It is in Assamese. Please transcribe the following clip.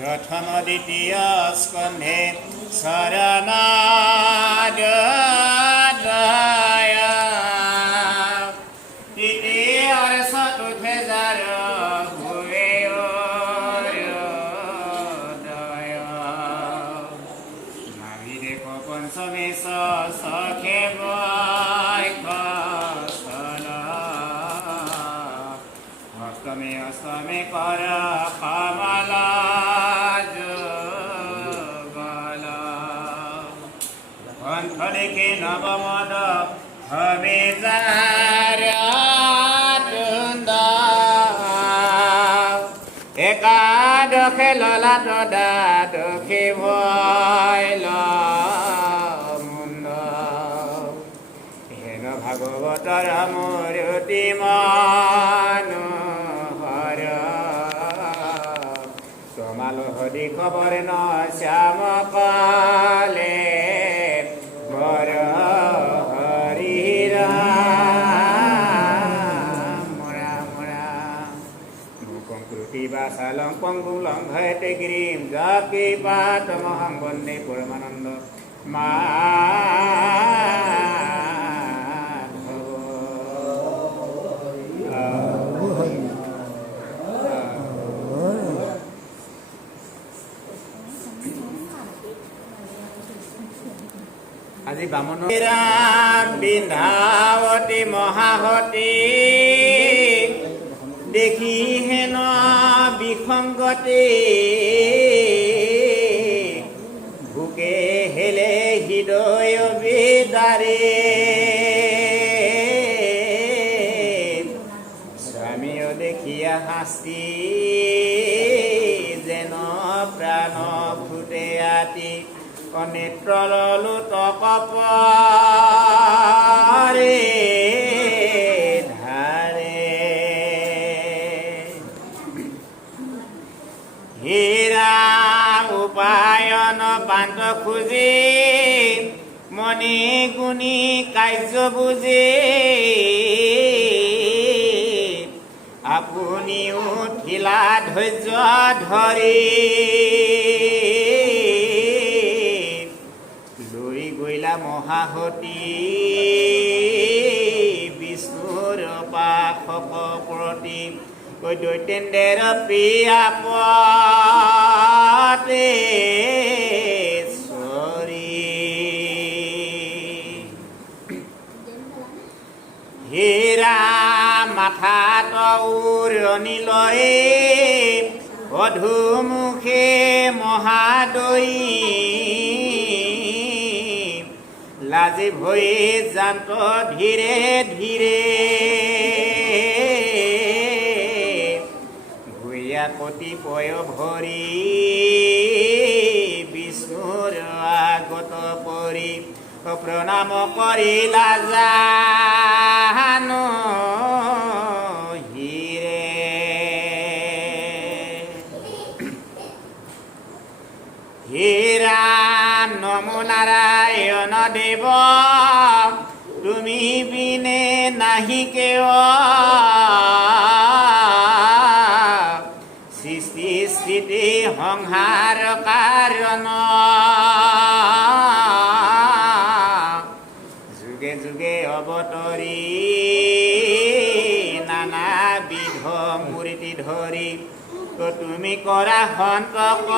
प्रथम द्वितीय स्कन्धे शरणागतय तृतीय चतुर्थे भुवेयोर्योदय नाभिदेव पंचमे सखे वैकस्थल अष्टमे अष्टमे कर कमला के नवमद एकादशे ललाट द्वादशे भैल मुंड हेन भागवतर मूर्ति मनोहर समाल हरि खबर न श्याम काले हरि राम राम राम मुखं कृति वासालं पंगुं लंघयते गिरिं जपिपातमहं वन्दे परमानन्द আজি বামন বিন্ধাৱতী মহাহতী দেখি হেন বিসংগতি ভোকে হেলে হৃদয় বিদাৰে স্বামীয় দেখিয়া হাসি যেন প্ৰাণ ফুটে আতি নেত্ৰ ললোত কপৰে ধাৰে হীৰা উপায়ন বান্ত খুজি মনি গুণী কাৰ্য বুজি আপুনি উঠিলা ধৈৰ্য ধৰি মহাহতী বিষ্ণুৰ পাশক প্ৰতি দৈতেন্দ্ৰৰ প্ৰিয়া পতে হীৰা মাথাত উৰণি লৈ অধুমুখে মহাদয়ী লাজি ভয়ে যান্ত ধীৰে ধীৰে ভূঞা কতিপয় ভৰি বিষ্ণুৰ আগত পৰি প্ৰণাম কৰিলা জানো হীৰে হীৰা নমো নাৰায়ণ দেৱ তুমি বিনে নাহি কেৱ সৃষ্টি স্থিতি সংহাৰ কাৰণ যুগে যুগে অৱতৰি নানাবিধ মূৰ্তি ধৰি তুমি কৰা সন্তক